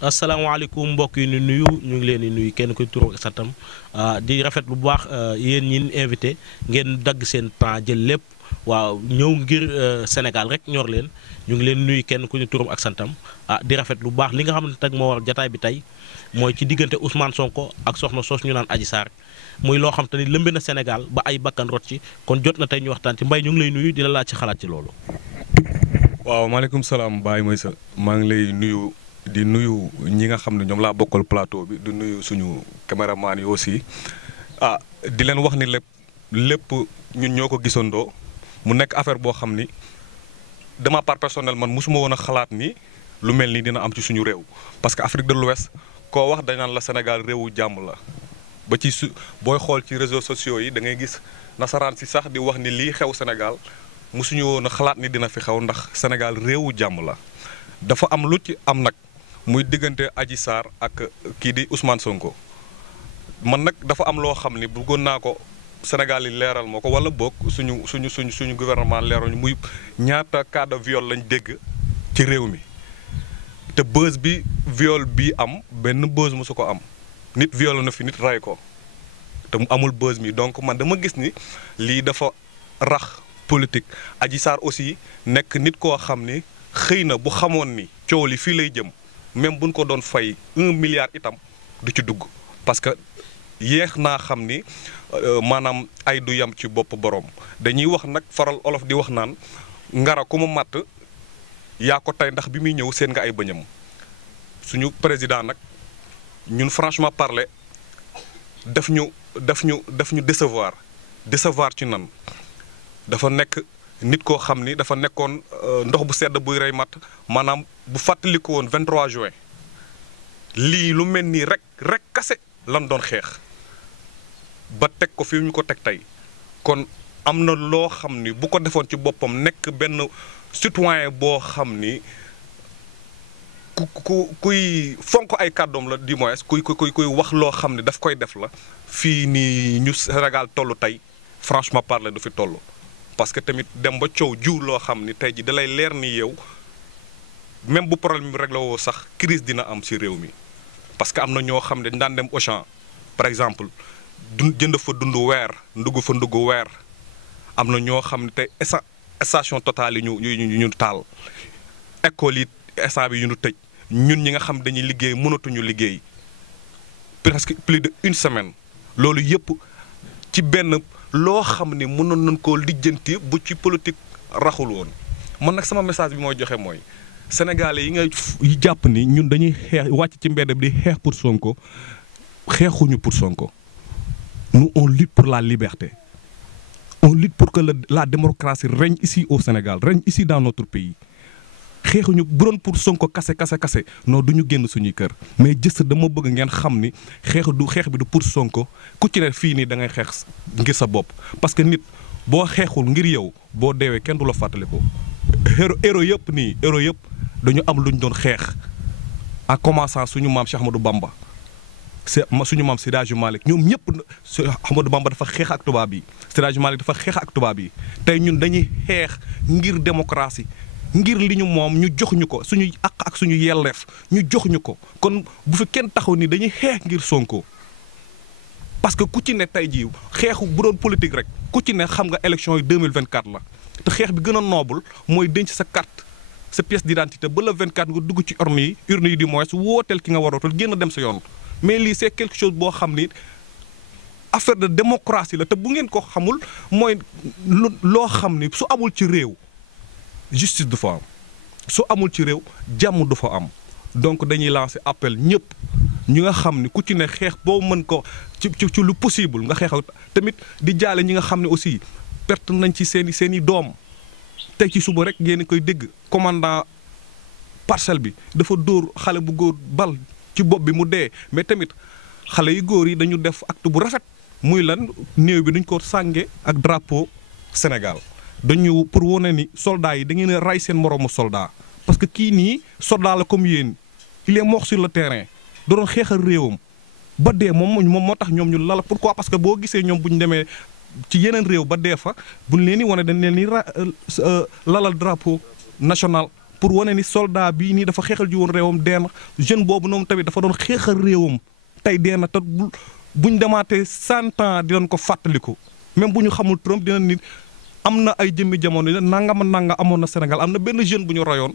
asalaamaaleykum mbokk yi ñu nuyu ñu ngi leen di nuyu kenn koy tur ak santam di rafet bu baax yéen ñi invité ngeen dagg seen temps jël lépp waaw ñëw ngir Sénégal rek ñor leen ñu ngi leen nuyu kenn ku ñu turam ak santam di rafet lu baax li nga xam ne nag moo war jataay bi tey mooy ci diggante Ousmane Sonko ak soxna soos ñu naan Adji Sarr muy loo xam te ni lëmbe na Sénégal ba ay bakkan rot ci kon jot na tey ñu waxtaan ci mbay ñu ngi lay nuyu di la laaj ci xalaat ci loolu. waaw maaleykum salaam Baye Moïse maa ngi lay nuyu. di nuyu ñi nga xam ne ñoom laa bokkal plateau bi di nuyu suñu caméraman yi aussi di leen wax ni lépp ñun ñoo ko gisandoo mu nekk affaire boo xam ni dama part personnel man mosuma woon a xalaat ni lu mel ni dina am ci suñu réew parce que Afrique de l'Ouest koo wax dañ naan la Sénégal réewu jàmm la ba ci booy xool ci réseaux sociaux yi da ngay gis nasaraan si sax di wax ni lii xew Sénégal mosuñu woon a xalaat ni dina fi xew ndax Sénégal réewu jàmm la dafa am lu ci am nag. muy diggante Adji Sarr ak kii di Ousmane Sonko man nag dafa am loo xam ni bëggoon naa ko Sénégal yi leeral moo ko wala boog suñu gouvernement leeral ñu muy ñaata cas de viol lañ dégg ci réew mi te buzz bi viol bi am benn buzz mosu ko am nit viol na fi nit ray ko te mu amul buzz mi donc man dama gis ni lii dafa rax politique Adji Sarr aussi nekk nit koo xam ni xëy na bu xamoon ni coow li fii lay jëm. même buñ ko doon fay 1 milliard itam du ci dugg parce que yéex naa xam ni maanaam ay du yam ci bopp borom dañuy wax nag faral olof di wax naan ngara ku mu matt yaa ko tey ndax bi muy ñëw seen nga ay bëñam suñu président nag ñun franchement parler daf ñu décevoir ci nan dafa nekk nit koo xam ni dafa nekkoon ndox bu sedd buy rey matt maanaam bu fàttaliku woon 23 juin lii lu mel nii rek kase lan doon xeex ba teg ko fi ñu ko teg tey kon am na loo xam ni bu ko defoon ci boppam nekk benn citoyen boo xam ni kuy fonk ay kàddoom la du moins kuy wax loo xam ni daf koy def la fii nii ñu Sénégal toll tey franchement parler du fi toll. parce que tamit dem ba coow jiw loo xam ni tey ji dalay leer ni yow même bu problème bi rek la woo sax crise dina am ci réew mi parce que am na ñoo xam ne dañ daan dem Auchan par exemple jënd fa dund weer ndugg fa ndugg weer am na ñoo xam ne tey station Total yi ñu taal école yi instant bi ñu tëj ñun ñi nga xam dañuy liggéey mënatuñu liggéey presque plus de une semaine loolu yëpp ci benn loo xam ni mënoon nañ koo lijjanti bu ci politique raxul woon man nag sama message bi mooy joxe mooy sénégalais yi jàpp ni ñun dañuy xeex wàcc ci mbedd bi di xeex pour Sonko xeexuñu pour Sonko nous on lutte pour la liberté on lutte pour que la démocratie règne ici au Sénégal règne ici dans notre pays xeexuñu bu doon pour Sonko kase non du ñu génn suñuy kër mais jës dama bëgg ngeen xam ni xeex bi du pour Sonko ku ci ne fii nii da ngay xeex ngir sa bopp parce que nit boo xeexul ngir yow boo deewee kenn du la fàttali ko héros yëpp dañu am lu ñu doon xeex en commençant suñu maam Cheikh Ahmadou Bamba suñu maam Seydi Hadji Malick ñoom ñëpp Ahmadou Bamba dafa xeex ak tubaab yi Seydi Hadji Malick dafa xeex ak tubaab yi tey ñun dañuy xeex ngir démocratie ngir li ñu moom ñu jox ñu ko suñu àq ak suñu yelleef ñu jox ñu ko kon bu fi kenn taxaw ni dañuy xeex ngir Sonko parce que ku ci ne tey jii xeexu bu doon politique rek ku ci ne xam nga élection yi 2024 la te xeex bi gën a noble mooy denc sa carte sa pièce d'identité ba le 24 nga dugg ci urne yi du moins wooteel ki nga warootal génn dem sa yoon mais lii c'est quelque chose boo xam ni affaire de démocratie la te bu ngeen ko xamul mooy loo xam ni su amul ci réew justice du fa am su amul ci réew jàmm du fa am donc dañuy lancer appel ñëpp ñi nga xam ni ku ci ne xeex boo mën ko ci lu possible nga xeexaw tamit di jaale ñi nga xam ne aussi perte nañ ci seen i doom tey ci suba rek ngeen koy dégg commandant parcelle bi dafa dóor xale bu góor bal ci bopp bi mu dee mais tamit xale yu góor yi dañu def acte bu rafet muy lan néew bi dañ ko sànge ak drapeau Sénégal dañu pour wane ni soldats yi da ngeen a ray seen moroomu soldat parce que kii nii soldat la comme yéen il est mort sur le terrain da doon xeexal réewam ba dee moom moo tax ñoom ñu lala pourquoi parce que boo gisee ñoom bu ñu demee ci yeneen réew ba dee fa buñ leen di wane dañ leen di lalal drapeau national pour wane ni soldat bii nii dafa xeexal ji woon réewam dee na jeune boobu noonu tamit dafa doon xeexal réewam tey dee na te buñ demaatee 100 ans dinañ ko fàttaliku même bu ñu xamul turam dina nit am na ay jëmmi jamono yi nanga amoon na Sénégal am na benn jeune bu ñu rayoon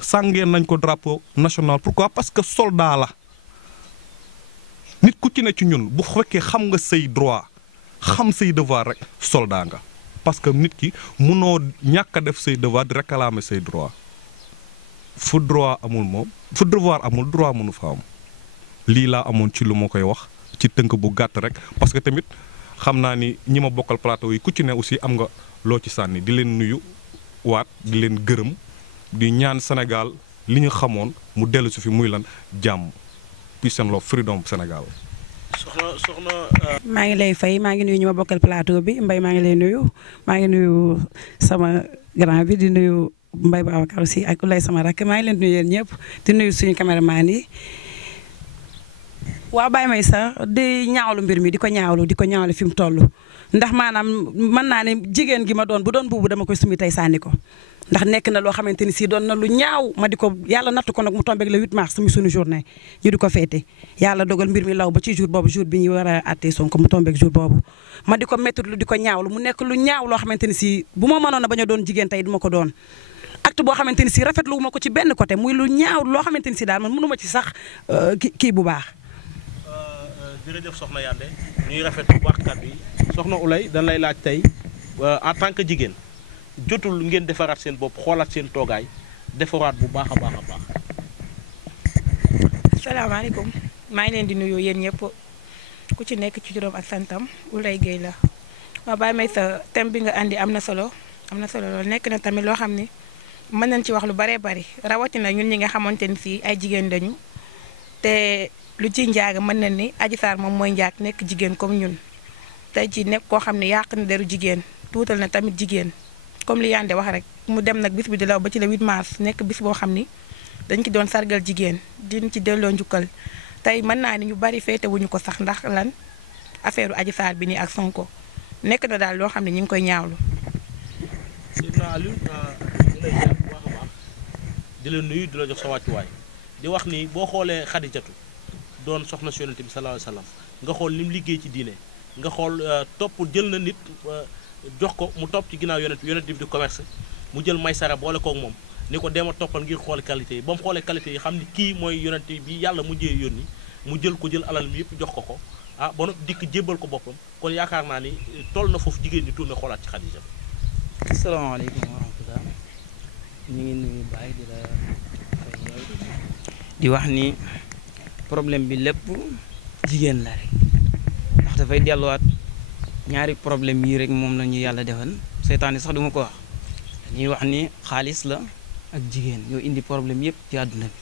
sàngeen nañ ko drapeau national pourquoi parce que soldat la nit ku ci ne ci ñun bu fekkee xam nga say droit xam say devoir rek soldat nga parce que nit ki munoo ñàkk a def say devoir di réclamer say droit fu droit amul moom fu devoir amul droit mënu fa am lii laa amoon ci lu ma koy wax ci tënk bu gàtt rek parce que tamit xam naa ni ñi ma bokkal plateau yi ku ci ne aussi am nga loo ci sànni di leen nuyu waat di leen gërëm di ñaan Sénégal li ñu xamoon mu dellu si fi muy lan jàmm peace and love freedom Sénégal. soxna maa ngi lay fay maa ngi nuyu ñu ma bokkal plateau bi Mbaye maa ngi lay nuyu maa ngi nuyu sama grand bi di nuyu Mbaye Babacar aussi ak lay sama rakk maa ngi leen nuyu yéen ñëpp di nuyu suñu caméraman yi. waaw Baye may sax di ñaawlu mbir mi di ko ñaawlu fi mu toll ndax maanaam mën naa ne jigéen gi ma doon bu doon buubu dama koy sumi tey sànni ko ndax nekk na loo xamante ni si doon na lu ñaaw ma di ko yàlla natt ko nag mu tombeeg le 8 mars muy suñu journée ñu di ko féete yàlla dogal mbir mi law ba ci jour boobu jour bi ñu war a àttee Sonko mu tombeeg jour boobu ma di ko métti lu di ko ñaawlu mu nekk lu ñaaw loo xamante ni si bu ma mënoon a bañ a doon jigéen tey duma ko doon acte boo xamante ni si rafetlu ma ko ci benn côté muy lu ñaaw loo xamante ni si daal man mënu ma ci sax kii bu baax. jërëjëf soxna Yandé ñuy rafet bu baax kàddu yi soxna Ouleye dañ lay laaj tey en tant que jigéen jotul ngeen defaraat seen bopp xoolaat seen toogaay defaraat bu baax a baax a baax. asalaamaaleykum maa ngi leen di nuyu yéen ñëpp ku ci nekk ci juróom ak santam Ouleye Gueye la waaw Baye may sa thème bi nga andi am na solo loolu nekk na tamit loo xam ni mën nañ ci wax lu baree bari rawatina ñun ñi nga xamante ni si ay jigéen lañu te. lu ci njaaga mën na ni Adji Sarr moom mooy njaag nekk jigéen comme ñun tey ci nekk koo xam ne yàq na deru jigéen tuutal na tamit jigéen comme li Yandé wax rek mu dem nag bis bi di law ba ci le 8 mars nekk bis boo xam ni dañ ci doon sargal jigéen diñ ci delloo njukkal tey mën naa ni ñu bari féete wuñu ko sax ndax lan affaire Adji Sarr bi nii ak Sonko nekk na daal loo xam ne ñu ngi koy ñaawlu. di la nuyu di la jox sa wàccuwaay di wax ni boo xoolee Xadijatu doon soxna si Yonent bi sallallahu alayhi wasallam nga xool li mu liggéey ci diine nga xool topp jël na nit jox ko mu topp ci ginnaaw yonent bi di commerce mu jël Maysara boole kook moom ni ko deema toppal ngir xool qualité yi ba mu xoolee qualité yi xam ni kii mooy yonent bi yàlla mujjee yónni mu jël alal mi yëpp jox ko ah ba noppi dikk jébbal ko boppam kon yaakaar naa ni toll na foofu jigéen ñi tourné xoolaat ci Xadija. asalaamaaleykum wa rahmatulah ñu ngi nuyu Baye di la di wax ni problème bi lépp jigéen la rek ndax dafay delluwaat ñaari problème yi rek moom la ñu yàlla defal seytaane sax duma ko wax dañuy wax ni xaalis la ak jigéen ñoo indi problème yëpp ci àdduna bi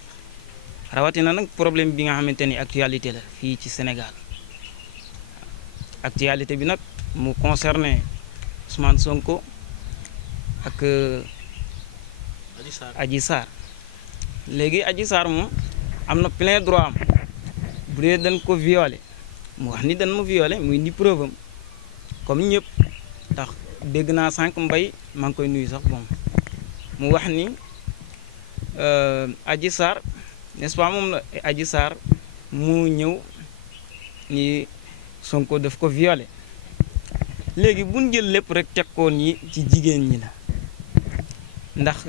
rawatina nag problème bi nga xamante ni actualité la fii ci Sénégal actualité bi nag mu concerné Ousmane Sonko ak Adji Sarr léegi Adji Sarr moom am na plein droit am bu dee dañ ko violé mu wax ni dañ ma violé muy indi preuve am comme ñëpp ndax dégg naa sànq Mbaye maa ngi koy nuyu sax moom mu wax ni Adji Sarr n'est-ce pas moom la Adji Sarr mu ñëw ni Sonko daf ko violé léegi buñ jël lépp rek teg ko ni ci jigéen ñi la ndax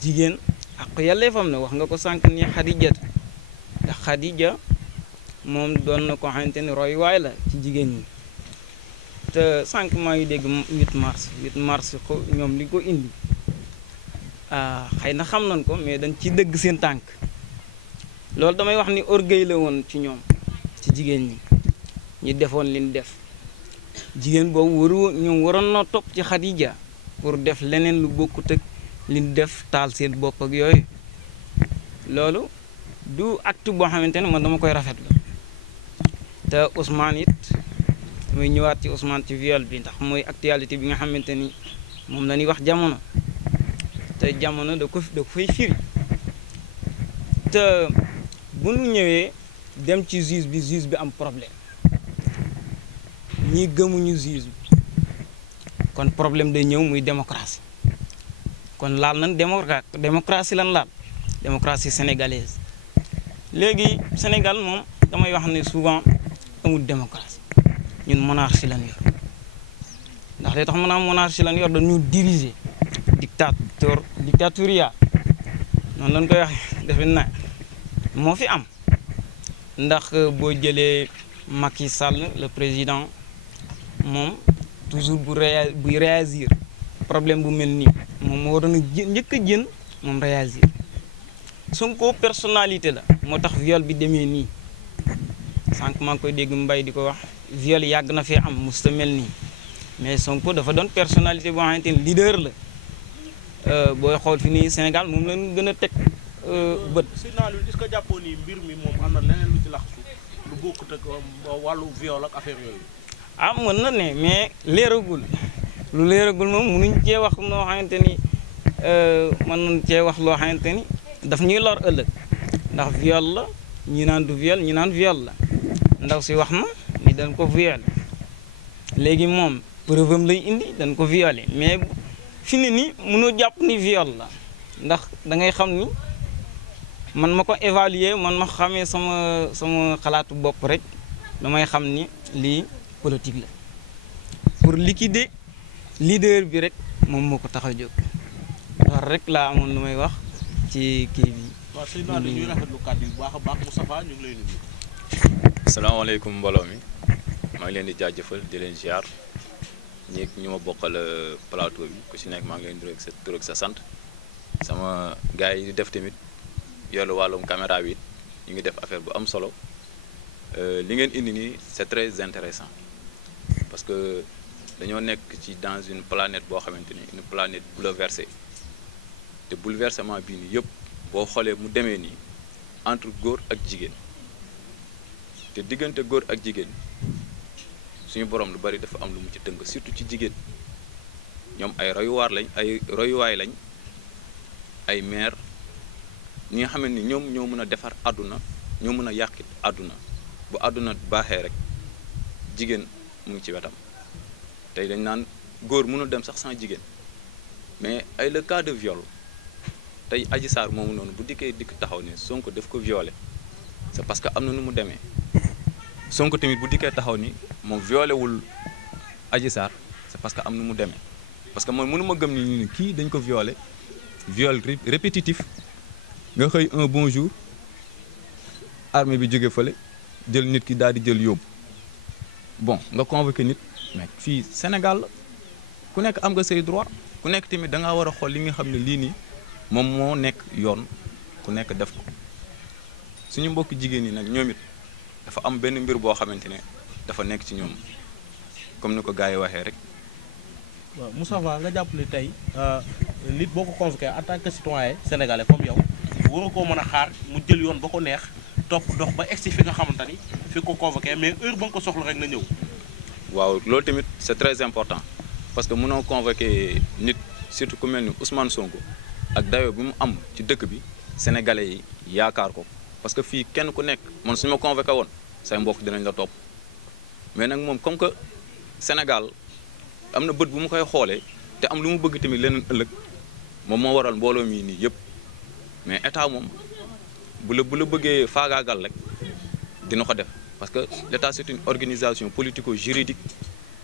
jigéen ak yelleefam na wax nga ko sànq ni Xadija ndax Xadija moom doon na ko xamante ni roy waay la ci jigéen ñi te sànq maa ngi dégg 8 mars ko ñoom li ko indi xëy na xam nañ ko mais dañ ci dëgg seen tànk loolu damay wax ni orgueil la woon ci ñoom ci jigéen ñi ñi defoon liñ def jigéen boobu ñoom waroon na topp ci Xadija pour def leneen lu bokkut ak liñ def taal seen bopp ak yooyu loolu du acte boo xamante ne man dama koy rafetlu te Ousmane it damay ñëwaat ci Ousmane ci viol bi ndax mooy actualité bi nga xamante ni moom la ñuy wax jamono te jamono da ko fay firi te bu ñu ñëwee dem ci juge bi am problème ñi gëmuñu juge bi kon problème day ñëw muy démocratie kon laal nañ démocratie lan laal démocratie sénégalaise léegi Sénégal moom damay wax ne souvent amul démocratie ñun monarchie lan yor ndax li tax maanaam monarchie lan yor dañu diriger dictatorial noonu lañ koy wax defe naa moo fi am ndax boo jëlee Macky Sall le président moom toujours buy réagir problème bu mel nii moom moo waroon a njëkk a jën moom réagir Sonko personnalité la moo tax viol bi demee nii sànq maa ngi koy dégg Mbaye di ko wax viol yàgg na fee am musta mel nii mais Sonko dafa doon personnalité boo xamante ni leader la booy xool fi nii Sénégal moom lañ gën a teg bët. signal yi est-ce que jàppoo ni mbir mi moom am na leneen lu ci laxasu lu bokkut ak wàllu viol ak affaire yooyu. ah mën na ne mais leeragul lu leeragul moom mënuñ cee wax loo xamante ni mën nañ cee wax loo xamante ni daf ñuy lor ëllëg ndax viol la ñi naan du viol ñi naan viol la ndaw si wax na ni dañ ko violé léegi moom preuve am lay indi dañ ko violé mais fi ne nii mënoo jàpp ni viol la ndax da ngay xam ni man ma ko évaluer man ma xamee sama xalaatu bopp rek damay xam ni lii politique la pour liquider leader bi rek moom moo ko tax a jóg loolu rek laa amoon lu may wax ci kii bi. waaw sëñ Nadi ñuy rafetlu kàddu yu baax a baax Moustapha ñu ngi lay nuyu. asalaamaaleykum mbooloo mi maa ngi leen di jaajëfal di leen ziar ñi ñu ma bokkal plateau bi ku si nekk maa ngi leen di nuyu sa tur ak sa sant sama gars yi di def tamit yoolu wàllum caméra bi ñu ngi def affaire bu am solo li ngeen indi nii c'est très intéressant parce que dañoo nekk ci dans une planète boo xamante ni une planète bouleversée te bouleversement bii nii yëpp boo xoolee mu demee nii entre góor ak jigéen te diggante góor ak jigéen suñu borom lu bari dafa am lu mu ci tënk surtout ci jigéen ñoom ay royuwaay lañ ay mère ñi nga xamante ni ñoom ñoo mën a defar àdduna ñoo mën a yàqit àdduna bu àdduna baaxee rek jigéen mu ngi ci wetam tey dañ naan góor mënul dem sax sans jigéen mais ay le cas de viol tey Adji Sarr moomu noonu bu dikk taxaw ne Sonko daf ko violé c'est parce que am na nu mu demee Sonko tamit bu dikkee taxaw ni moom violé wul Adji Sarr c'est parce que am na mu demee parce que man mënu ma gëm ni kii dañ ko violé viol répétitif nga xëy un bon jour armée bi jóge fële jël nit ki daal di jël yóbbu bon nga convoqué nit mais fii Sénégal la ku nekk am nga say droit ku nekk tamit da ngaa war a xool li nga xam ne lii nii moom moo nekk yoon ku nekk def ko suñu mbokk jigéen ñi nag ñoom it dafa am benn mbir boo xamante ne dafa nekk ci ñoom comme ni ko gars yi waxee rek. waaw Moustapha nga jàpp ni tey nit boo ko convoqué en tant que citoyen sénégalais comme yow war koo mën a xaar mu jël yoon ba ko neex topp dox ba egsi fi nga xamante ni fi ko convoqué mais heure ba nga ko soxla rek na ñëw. waaw loolu tamit c'est très important parce que mënoo convoqué nit surtout ku mel ni Ousmane Sonko ak dayoo bi mu am ci dëkk bi sénégalais yi yaakaar ko parce que fii kenn ku nekk man suñu ma convoqué woon say mbokk dinañ la topp mais nag moom comme que Sénégal am na bët bu mu koy xoolee te am lu mu bëgg tamit leneen ëllëg moom moo waral mbooloo mii nii yëpp mais état moom bu la bëggee faagaagal rek dina ko def parce que l'état c'est une organisation politico-juridique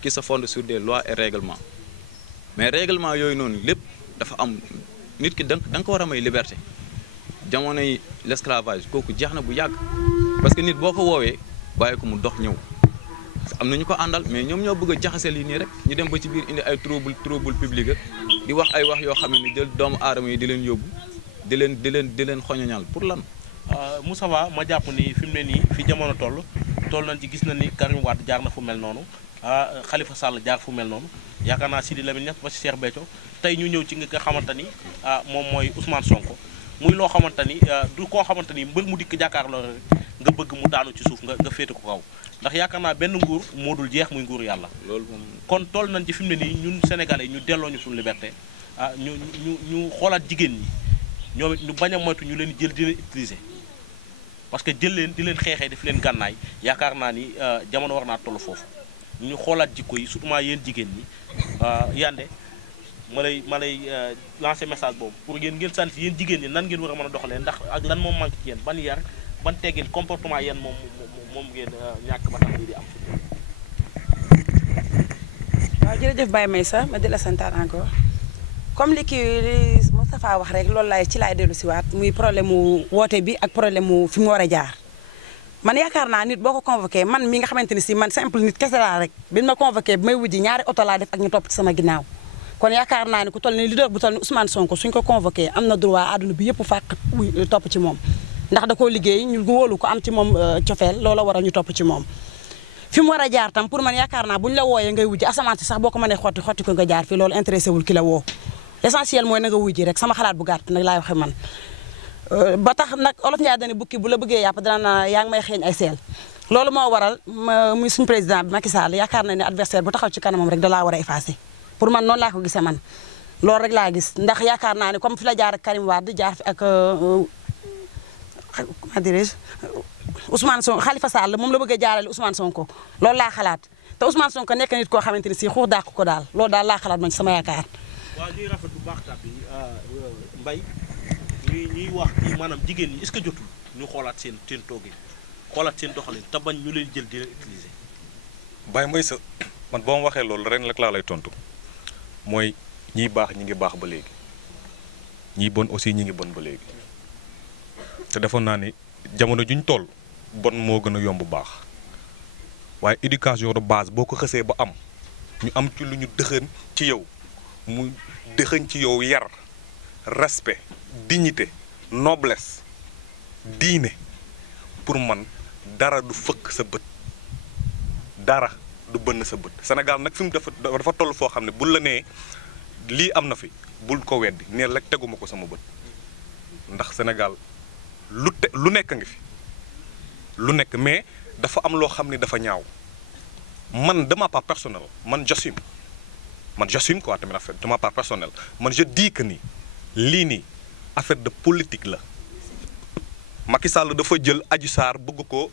qui se fonde sur des lois et règlements mais règlement yooyu noonu lépp dafa am nit ki da nga ko war a may liberté jamonoy l'esclavage kooku jeex na bu yàgg parce que nit boo ko woowee bàyyi ko mu dox ñëw am na ñu ko àndal mais ñoom ñoo bëgg a jaxase lii nii rek ñu dem ba ci biir indi ay trouble public ak di wax ay wax yoo xam ne jël doomu aadama yi di leen yóbbu di leen xoñoñal pour lan. Moustapha ma jàpp ni fi mu ne nii fi jamono toll nañ ci gis na ni Karim Wade jaar na fu mel noonu Khalifa Sall jaar fu mel noonu yaakaar naa Sidi Lamine Niass ba ci Cheikh Béthio tey ñu ñëw ci nga xamante ni moom mooy Ousmane Sonko muy loo xamante ni du koo xamante ni mbër mu dikk jàkkaarloo rek nga bëgg mu daanu ci suuf nga féete ko kaw ndax yaakaar naa benn nguur moo dul jeex muy nguur yàlla. loolu moom kon toll nañ ci fi mu ne nii ñun sénégalais ñu delloo ñu suñu liberté ñu xoolaat jigéen ñi ñoom it ñu bañ a moytu ñu leen jël di leen utiliser parce que jël leen di leen xeexee def leen gànnaay yaakaar naa ni jamono war naa toll foofu ñu xoolaat jikko yi surtout yéen jigéen ñi Yandé ma lay lancer message boobu pour ngeen sant yéen jigéen ñi nan ngeen war a mën a doxalee ndax ak lan moom manque ci yéen ban yar ban teggin comportement yéen moom ngeen ñàkk ba tax lii di am. waaw jërëjëf Baye Maysa ma di la santaat encore comme li Moustapha wax rek loolu ci laay dellu siwaat muy problème mu woote bi ak problème mu fi mu war a jaar man yaakaar naa nit boo ko convoqué man mi nga xamante ni si man simple nit kese laa rek bi ma convoqué bi may wujji ñaari oto laa def ak ñu topp ci sama ginnaaw kon yaakaar naa ni ku toll ni leader bu toll ni Ousmane Sonko suñ ko convoqué am na droit àdduna bi yëpp fàq topp ci moom ndax da koo liggéey ñu wóolu ko am ci moom cofeel loola war a ñu topp ci moom fi mu war a jaar tam pour man yaakaar naa bu ñu la wooyee ngay wujji asamaan si sax boo ko mënee xotti ko nga jaar fii loolu intéressé wul ki la woo l'essentiel mooy na nga wujji rek sama xalaat bu gàtt nag laay waxe man ba tax nag olof Ndiaye dani bukki bu la bëggee yàpp dana na yaa ngi may xeeñ ay seel loolu moo waral muy suñu président bi Macky Sall yaakaar na ne adversaire bu taxaw ci kanamam rek da laa war a effacer pour man noonu laa ko gisee man loolu rek laa gis ndax yaakaar naa ne comme fi la jaar ak Karim Wade jaar fi ak comment dirais-je Ousmane Sonko Khalifa Sall moom la bëgg a jaarale Ousmane Sonko loolu laa xalaat te Ousmane Sonko nekk nit koo xamante ni si xuux dàq ko daal loolu daal laa xalaat man ci sama yaakaar. waaw ñuy rafet bu baax tàbbi Mbaye ñuy wax ci maanaam jigéen ñi est-ce que jotul ñu xoolaat seen toogin xoolaat seen doxalin te bañ ñu leen jël di leen utiliser. Baye Maysa man boo ma waxee loolu ren rek laa lay tontu mooy ñiy baax ñi ngi baax ba léegi ñiy bon aussi ñi ngi bon ba léegi te defoon naa ni jamono juñ toll bon moo gën a yomb baax waaye éducation de base boo ko xësee ba am ñu am ci lu ñu dëxën ci yow mu dëxëñ ci yow yar respect dignité noblesse diine pour man dara du fëkk sa bët dara du bënn sa bët Sénégal nag fi mu dafa toll foo xam ne bul la nee lii am na fi bul ko weddi nee rek teguma ko sama bët ndax Sénégal lu nekk ngi fi lu nekk mais dafa am loo xam ne dafa ñaaw man de ma part personnelle man j'assume quoi tamit affaire de ma part personnelle man je dis que ni lii nii affaire de politique la Macky Sall dafa jël Adji Sarr bëgg ko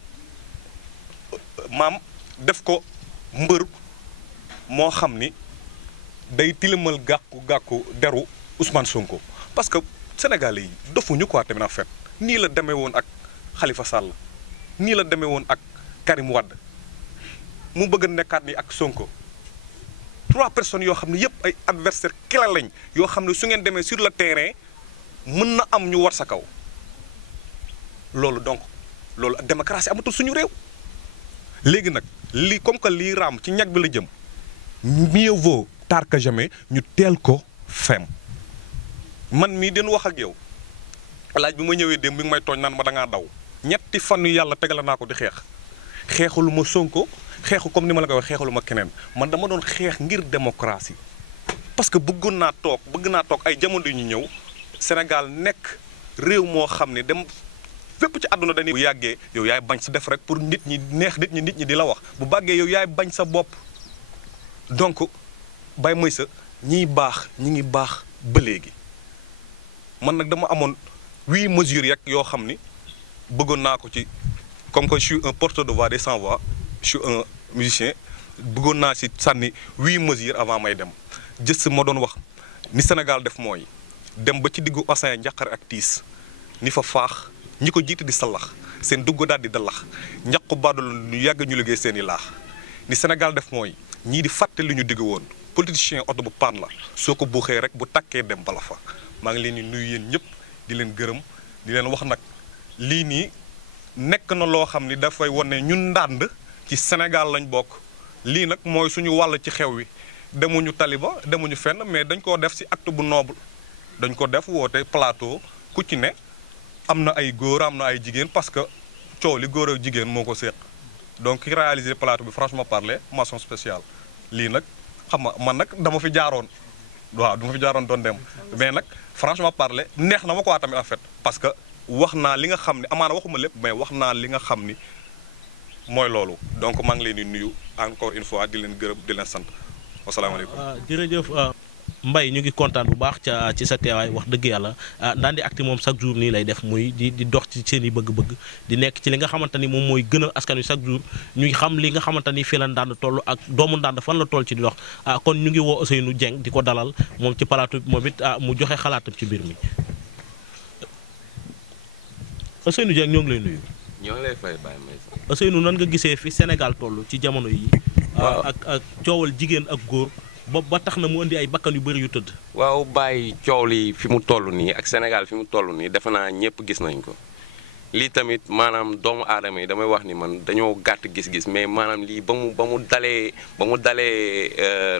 maam def ko mbër moo xam ni day tilimal gàkku deru Ousmane Sonko parce que Sénégalais yi dofuñu quoi tamit en fait nii la demee woon ak Khalifa Sall nii la demee woon ak Karim Wade mu bëgg a nekkaat ni ak Sonko 3 personnes yoo xam ne yëpp ay adversaires clés lañ yoo xam ne su ngeen demee sur le terrain mën na am ñu war sa kaw loolu démocratie amatul suñu réew léegi nag lii comme que lii raam ci ñag bi la jëm mieux vaut tard que jamais ñu teel ko fem man mii den wax ak yow laaj bi ma ñëwee démb mi ngi may tooñ naan ma da ngaa daw ñetti fan yu yàlla tegale naa ko di xeexalu ma Sonko xeexu comme ni ma la ko wax xeexalu ma keneen man dama doon xeex ngir démocratie parce que bëgg naa toog ay jamono yu ñu ñëw Sénégal nekk réew moo xam ne dem fépp ci àdduna dañuy bu yàggee yow yaay bañ sa def rek pour nit ñi neex nit ñi di la wax bu bàggee yow yaay bañ sa bopp donc Baye Maysa ñiy baax ñi ngi baax ba léegi man nag dama amoon 8 mesures yak yoo xam ni bëggoon naa ko ci comme que je suis un porteur de voix des sans voix je suis un musicien bëggoon naa si sànni 8 mesures avant may dem jës ma doon wax ni Sénégal def mooy dem ba ci diggu océan njàqare ak tiis ni fa faax ñi ko jiite di salax seen dugg daal di dalax ñaqu baadul ñu yàgg ñu liggéey seen i laax ni Sénégal def mooy ñii di fàtte li ñu digg woon politicien oto bu paan la soo ko buuxee rek bu takkee dem bala fa maa ngi leen di nuyu yéen ñëpp di leen gërëm di leen wax nag lii nii nekk na loo xam ni dafay wane ñun ndànd ci Sénégal lañ bokk lii nag mooy suñu wàll ci xew wi demuñu taliba demuñu fenn mais dañ koo def ci acte bu noble dañ ko def woote plateau ku ci ne am na ay góor am na ay jigéen parce que coow li góor ak jigéen moo ko séq donc ki réaliser plateau bi franchement parler mention spéciale lii nag xam nga man nag dama fi jaaroon doon dem mais nag franchement parler neex na ma ko tamit en fait parce que wax naa li nga xam ne amaana waxuma lépp mais wax naa li nga xam ni mooy loolu donc maa ngi leen di nuyu encore une fois di leen gërëm di leen sant wasalaamaaleykum. jërëjëf Mbaye ñu ngi kontaan bu baax ci sa teewaay wax dëgg yàlla Ndandi Actu moom chaque jour nii lay def muy di dox ci seen i bëgg-bëgg di nekk ci li nga xamante ni moom mooy gën a askan wi chaque jour ñuy xam li nga xamante ni fii la Ndande toll ak doomu Ndande fan la toll ci di dox kon ñu ngi woo Ousseynou Dieng di ko dalal moom ci plateau bi moom it mu joxe xalaatam ci mbir mi. Ousseynou Dieng ñoo ngi lay nuyu. ñoo ngi lay fay Baye Maysa. Ousseynou nan nga gisee fi Sénégal toll ci jamono yi. ak coowal jigéen ak góor. ba tax na mu indi ay bakkan yu bëri yu tëdd. waaw Baye coow li fi mu toll nii ak Sénégal fi mu toll nii defe naa ñëpp gis nañ ko lii tamit maanaam doomu aadama yi damay wax ni man dañoo gàtt gis-gis mais maanaam lii ba mu dalee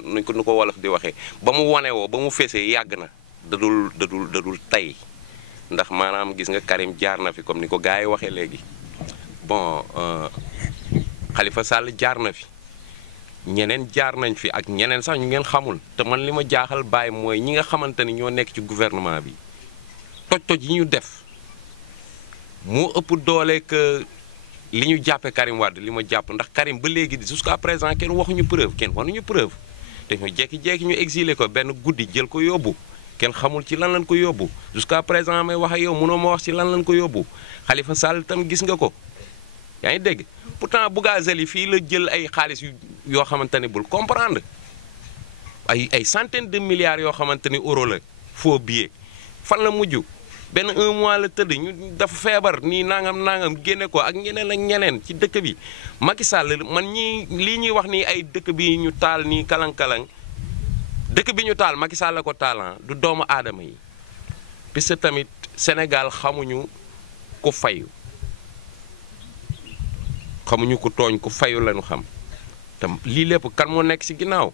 nu ko wolof di waxee ba mu wane woo ba mu fesee yàgg na dadul tey ndax maanaam gis nga Karim jaar na fi comme ni ko gars yi waxee léegi bon Khalifa Sall jaar na fi. ñeneen jaar nañ fi ak ñeneen sax ñu ngeen xamul te man li ma jaaxal Baye mooy ñi nga xamante ni ñoo nekk ci gouvernement bi toj yi ñu def moo ëpp doole que li ñu jàppee Karim Wade li ma jàpp ndax Karim ba léegi jusqu'à présent kenn waxuñu preuve kenn wanuñu preuve te ñu jekki-jekki ñu exilé ko benn guddi jël ko yóbbu kenn xamul ci lan lañ ko yóbbu jusqu'à présent may wax ak yow mënoo ma wax ci lan lañ ko yóbbu Khalifa Sall tam gis nga ko yaa ngi dégg pourtant Bougazelli fii la jël ay xaalis yoo xamante ni bul comprendre ay centaines de milliards yoo xamante ni euro la faux billet fan la mujj benn 1 mois la tëdd ñu dafa feebar nii nangam génne ko ak ñeneen ak ñeneen ci dëkk bi Macky Sall man lii ñuy wax nii ay dëkk bi ñu taal nii kalang-kalang dëkk bi ñu taal Macky Sall la ko taalan du doomu aadama yi puisque tamit Sénégal xamuñu ku fayu xamuñu ko tooñ ku fayu lañu xam te lii lépp kan moo nekk ci ginnaaw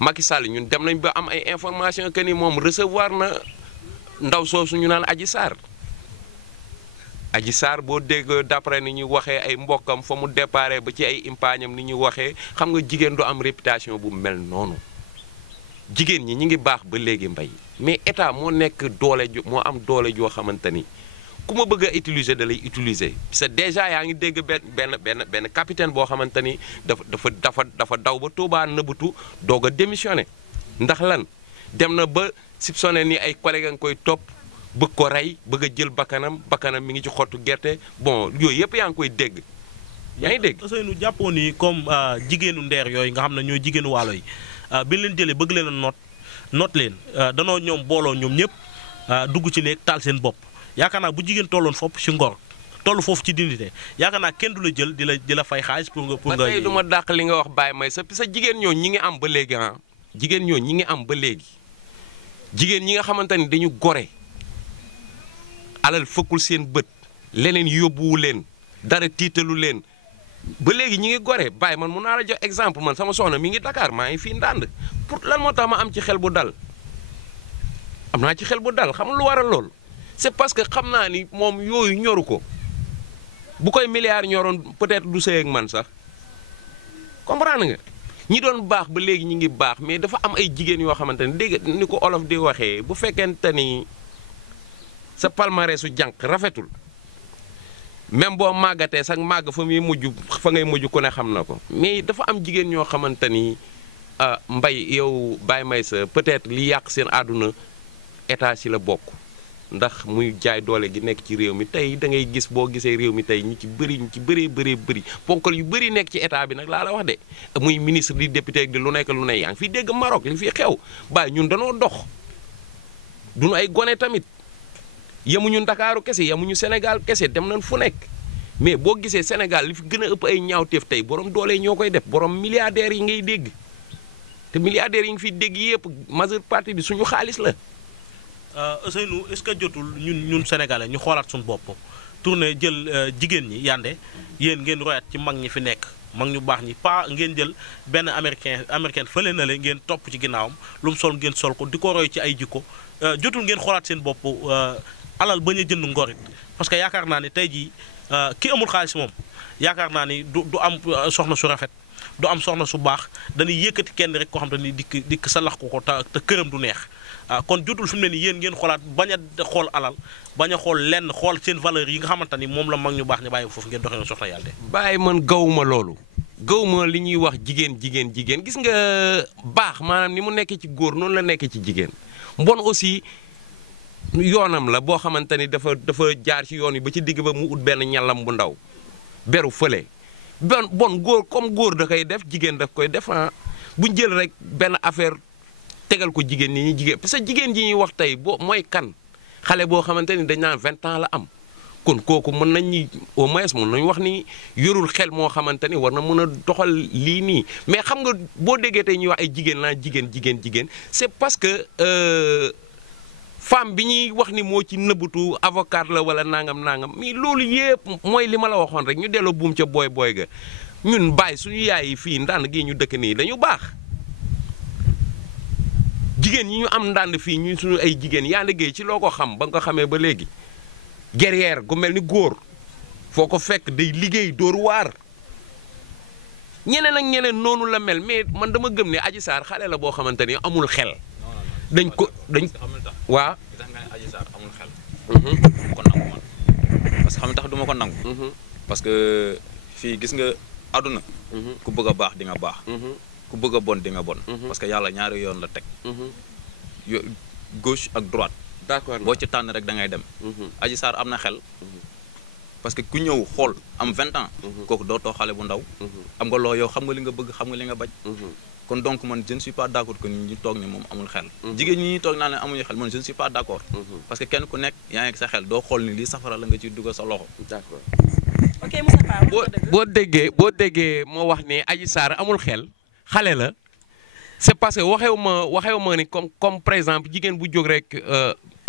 Macky Sall ñun dem nañ ba am ay information que ni moom recevoir na ndaw soosu ñu naan Adji Sarr boo dégg d'après ni ñu waxee ay mbokkam fa mu déparé ba ci ay impaañam ni ñu waxee xam nga jigéen du am réputation bu mel noonu jigéen ñi ngi baax ba léegi mbay mais état moo nekk moo am doole joo xamante ni ku ma bëgg a utiliser da lay utiliser parce que déjà yaa ngi dégg benn capitaine boo xamante ni dafa daw ba Touba nëbbatu doog a démissionné ndax lan dem na ba soupçonné ni ay collègue nga koy topp bëgg ko rey bëgg a jël bakkanam mi ngi ci xottu gerte bon yooyu yëpp yaa ngi koy dégg yaa ngi dégg. Ousseynou jàppoon ni comme jigéenu ndeer yooyu nga xam ne ñooy jigéenu waalo yi bi leen jëlee bëgg leen a noot leen danoo ñoom booloo ñoom ñëpp dugg ci néeg taal seen bopp. yaakaar naa bu jigéen tolloon fopp ci ngor toll foofu ci dignité yaakaar naa kenn du la jël di la fay xaalis pour nga. ba tey du ma dàq li nga wax Baye may sa jigéen ñoo ñi ngi am ba léegi jigéen ñoo ñi ngi am ba léegi jigéen ñi nga xamante ni dañu gore alal fëkkul seen bët leneen yóbbuwu leen dara tiitalu leen ba léegi ñi ngi gore Baye man mun naa la jox exemple man sama soxna mi ngi Dakar maa ngi fii Ndande pour lan moo tax ma am ci xel bu dal am naa ci xel bu dal xam nga lu waral lool. c'est parce que xam naa ni moom yooyu ñoru ko bu koy milliards ñoroon peut-être du sëy ak man sax comprendre nga ñi doon baax ba léegi ñi ngi baax mais dafa am ay jigéen yoo xamante ne dégg ni ko olof di waxee bu fekkente ni sa palmarès su jànq rafetul même boo màggatee sax màgg fa ngay mujj ku ne xam na ko mais dafa am jigéen ñoo xamante ni mbay yow Baye Maysa peut-être li yàq seen àdduna état ci la bokk. ndax muy jaay doole gi nekk ci réew mi tey da ngay gis boo gisee réew mi tey ñu ci bëri ponkal yu bëri nekk ci état bi nag laa la wax de muy ministre di député di lu nekk lu ne yaa ngi fi dégg Maroc li fi xew Baye ñun danoo dox duñu ay gone tamit yemuñu Ndakaaru kese yemuñu Sénégal kese dem nañ fu nekk mais boo gisee Sénégal li fi gën a ëpp ay ñaawteef tey borom doole ñoo koy def borom milliardaires yi ngay dégg te milliardaires yi nga fi dégg yëpp majeure partie bi suñu xaalis la. Ousseynou est-ce que jotul ñun sénégalais ñu xoolaat suñu bopp tourné jël jigéen ñi yande yéen ngeen royaat ci mag ñi fi nekk mag ñu baax ñi pas ngeen jël benn américain fële na le ngeen topp ci ginnaawam lu mu sol ngeen sol ko di ko roy ci ay jikko jotul ngeen xoolaat seen bopp alal bañ a jënd ngorit parce que yaakaar naa ni tey jii ki amul xaalis moom yaakaar naa ni du am soxna su rafet du am soxna su baax dañuy yëkkati kenn rek koo xam te ni dikk sa lax ko te këram du neex kon jotul fi mu ne nii yéen ngeen xoolaat bañ a xool alal bañ a xool lenn xool seen valeur yi nga xamante ni moom la mag ñu baax ñu bàyyi foofu ngeen doxee soxna yàlla de. bàyyi man gawuma loolu gawma li ñuy wax jigéen gis nga baax maanaam ni mu nekkee ci góor noonu la nekkee ci jigéen mbon aussi yoonam la boo xamante ni dafa jaar ci yoon yi ba ci digg ba mu ut benn ñalam bu ndaw beru fële bon góor comme góor da koy def jigéen daf koy def buñ jël rek benn affaire tegal ko jigéen ñi jigéen parce que jigéen ji ñuy wax tey mooy kan xale boo xamante ni dañ naan 20 ans la am kon kooku mën nañ ñi au moins mën nañu wax ni yorul xel moo xamante ni war na mën a doxal lii nii mais xam nga boo déggee tey ñuy wax ay jigéen naa jigéen c'est parce que femme bi ñuy wax ni moo ci nëbbatu avocat la wala nangam mais loolu yëpp mooy li ma la waxoon rek ñu delloo buum ca booy ga ñun bàyyi suñu yaay yi fii ndànd gii ñu dëkk nii dañu baax jigéen ñi ñu am ndànd fii ñu suñu ay jigéen yaa liggéey ci loo ko xam ba nga ko xamee ba léegi guerrière gu mel ni góor foo ko fekk day liggéey dóor waar ñeneen ak ñeneen noonu la mel mais man dama gëm ne Adji Sarr xale la boo xamante ni amul xel dañ waa tax nga ne Adji Sarr amul xel du ko nangu man parce que xam tax duma ko nangu parce que fii gis nga àdduna ku bëgg a baax di nga baax ku bëgg a bon di nga bon parce que yàlla ñaari yoon la teg gauche ak droite d'accord boo ci tànn rek da ngay dem Adji Sarr am na xel parce que ku ñëw xool am 20 ans kooku dootoo xale bu ndaw am nga loo yow xam nga li nga bëgg xam nga li nga bañ kon donc man je ne suis pas d'accord que ñu toog ne moom amul xel jigéen ñi ñuy toog naa ne amuñu xel man je ne suis pas d'accord parce que kenn ku nekk yaa ngi sa xel doo xool ni lii safara la nga ciy dugal sa loxo d'accord ok Moussa Fall boo déggee moo wax ne Adji Sarr amul xale la c'est parce que waxewu ma ni comme par exemple jigéen bu jóg rek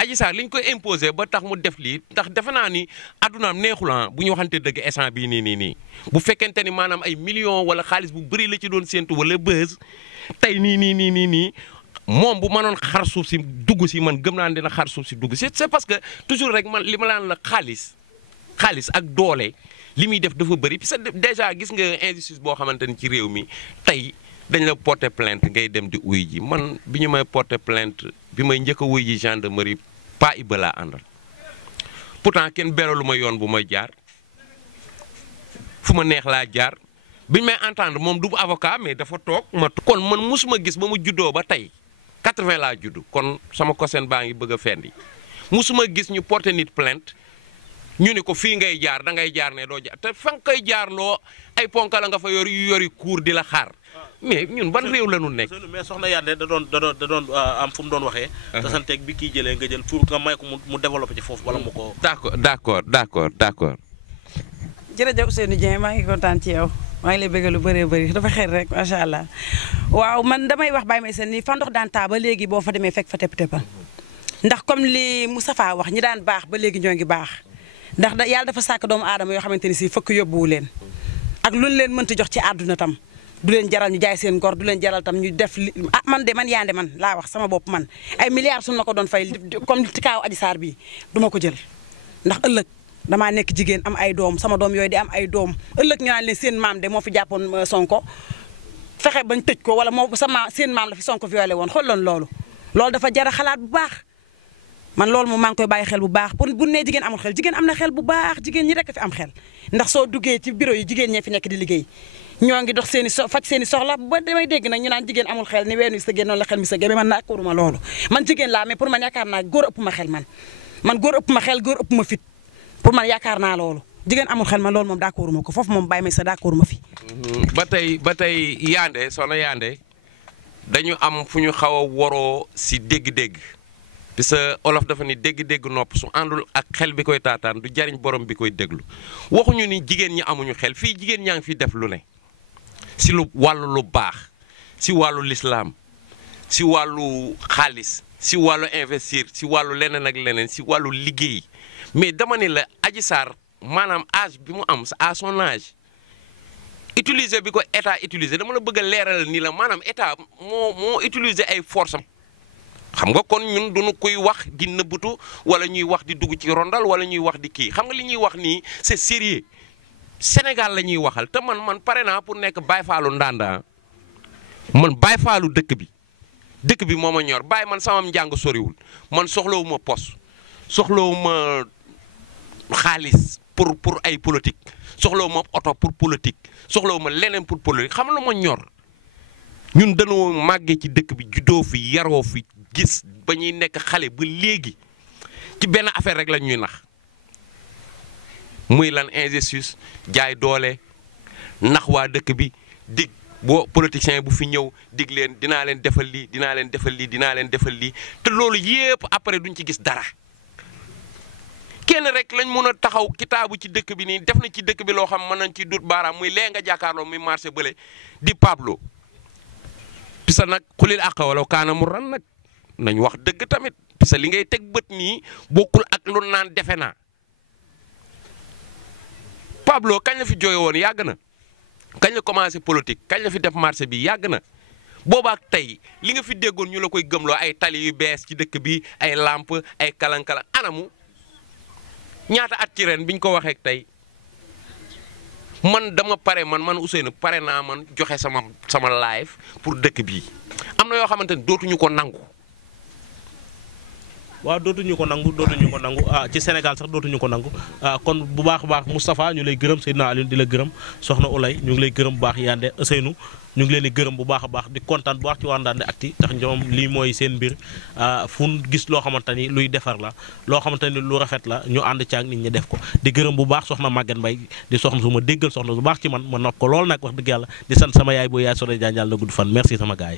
Adji Sarr li ñu koy imposer ba tax mu def lii ndax defe naa ni addunaam neexul bu ñu waxante dëgg instant bii nii bu fekkente ni maanaam ay millions wala xaalis bu bëri la ci doon séentu wala buzz tey nii moom bu mënoon xar suuf si dugg si man gëm naa ne dina xar suuf si dugg si c'est parce que toujours rek man li ma laan la xaalis ak doole li muy def dafa bëri parce que déjà gis nga injustice boo xamante ni ci réew mi tey dañ la porter plainte ngay dem di uy ji man bi ñu may porter plainte bi may njëkk a uy ji gendarmerie pas Iba laa àndal pourtant kenn beralu ma yoon bu may jaar fu ma neex laa jaar biñ may entendre moom du avocat mais dafa toog kon man musuma gis ba mu juddoo ba tey 80 laa juddu kon sama kosen baa ngi bëgg a fendi musuma gis ñu porter nit plainte ñu ni ko fii ngay jaar da ngay jaar ne doo jaar te fa nga koy jaarloo ay ponka la nga fa yori cour di la xaar mais ñun ban réew la ñu nekk. mais soxna Yandé da doon am fu mu doon waxee. tasanteeg bi kii jëlee nga jël pour nga may ko mu développé ci foofu wala mu ko. d'accord. jërëjëf Ousseynou Dieng maa ngi kontaan ci yow maa ngi lay bëgg lu bëree bëri dafa xel rek macha allah waaw man damay wax Baye Maïssa ni fa ndox daan taa ba léegi boo fa demee fekk fa tepp-teppal ndax comme li Moustapha wax ñi daan baax ba léegi ñoo ngi baax ndax yàlla dafa sàkk doomu aadama yoo xamante ni si fëkk yóbbuwu leen ak luñ leen mënta jox ci àdduna tam du leen jaral ñu jaay seen ngor du leen jaral tam ñu def li man Yandé man laa wax sama bopp man ay milliards suñu ma ko doon fay comme ci kaaw Adji Sarr bii du ma ko jël ndax ëllëg damaa nekk jigéen am ay doom sama doom yooyu di am ay doom ëllëg ñu naan leen seen maam de moo fi jàppoon Sonko fexe bañ tëj ko wala moo seen maam la fi Sonko violé woon xool loolu dafa jara xalaat bu baax man loolu moom maa ngi koy bàyyi xel bu baax pour bu nee jigéen amul xel jigéen am na xel bu baax jigéen ñi rek fi am xel ndax soo duggee ci bureau yi jigéen ñee fi nekk di liggéey ñoo ngi dox faj seen i soxla ba damay dégg nag ñu naan jigéen amul xel ni weenu sa génn noonu la xel mi sa génn man naakóoruma loolu man jigéen laa mais pour man yaakaar naa góor ëpp ma xel man góor ëpp ma xel góor ëpp ma fit pour man yaakaar naa loolu jigéen amul xel man loolu moom d'accorduma ko foofu moom Baye Maïssa d'accorduma fi ba tey Yandé soxna Yandé dañu am fu ñu xaw a waroo si dégg-dégg parce que olof dafa ni dégg-dégg nopp su àndul ak xel bi koy taataan du jariñ borom bi koy déglu waxuñu ni jigéen ñi amuñu xel fii jigéen ñaa ngi fi def lu ne si lu wàllu lu baax si wàllu lislaam si wàllu xaalis si wàllu investir si wàllu leneen ak leneen si wàllu liggéey mais dama ne la Adji Sarr maanaam âge bi mu am à son âge utiliser bi ko état utiliser dama la bëgg a leeral ni la maanaam état moo utiliser ay force am xam nga kon ñun duñu koy wax di nëbbatu wala ñuy wax di dugg ci rondal wala ñuy wax di kii xam nga li ñuy wax nii c'est sérieux Sénégal la ñuy waxal te man pare naa pour nekk Baye Fallou Ndanda man Baye Fallou dëkk bi moo ma ñor Baye man sama njàng soriwul man soxlawuma poste soxlawuma xaalis pour ay politique soxlawu ma oto pour politique soxlawu ma leneen pour politique xam la ma ñor ñun dañoo màggee ci dëkk bi juddoo fi yaroo fi gis ba ñuy nekk xale ba léegi ci benn affaire rek la ñuy nax muy lan injustice jaay doole nax waa dëkk bi dig boo politicien bu fi ñëw dig leen dinaa leen defal lii dinaa leen defal lii dinaa leen defal lii te loolu yépp après duñ ci gis dara kenn rek lañ mën a taxaw kitaabu ci dëkk bi nii def na ci dëkk bi loo xam mën nañ ci dut baaraam muy lee nga jàkkaarloo muy marché bële di Pablo pisa nag xulil àq wala kaana mu ran nag nañ wax dëgg tamit pisa li ngay teg bët nii bokkul ak lu naan defe naa Pablo kañ la fi jóge woon yàgg na kañ la commencé politique kañ la fi def marché bi yàgg na boobaak tey li nga fi déggoon ñu la koy gëmloo ay tali yu bees ci dëkk bi ay lampe ay kalan-kalan anamu ñaata at ci ren biñ ko waxee tey man dama pare man Ousseynou pare naa man joxe sama live pour dëkk bii am na yoo xamante ni dootuñu ko nangu. waaw dootuñu ko nangu ci Sénégal sax dootuñu ko nangu kon bu baax a baax Moustapha ñu lay gërëm Seydina Aliou di la gërëm soxna Oulay ñu ngi lay gërëm bu baax Yandé Ousseynou ñu ngi leen di gërëm bu baax a baax di kontaan bu baax ci Wandaande Actu tax ñoom lii mooy seen mbir fu gis loo xamante ni luy defar la loo xamante ni lu rafet la ñu ànd ci ak nit ñi def ko di gërëm bu baax soxna Maguette Mbaye di soxna su ma déggal soxna su baax ci man ma nopp ko lool nag wax dëgg yàlla di sant sama yaay boo yaay Soda Diagne yàlla na gudd fan merci sama gaay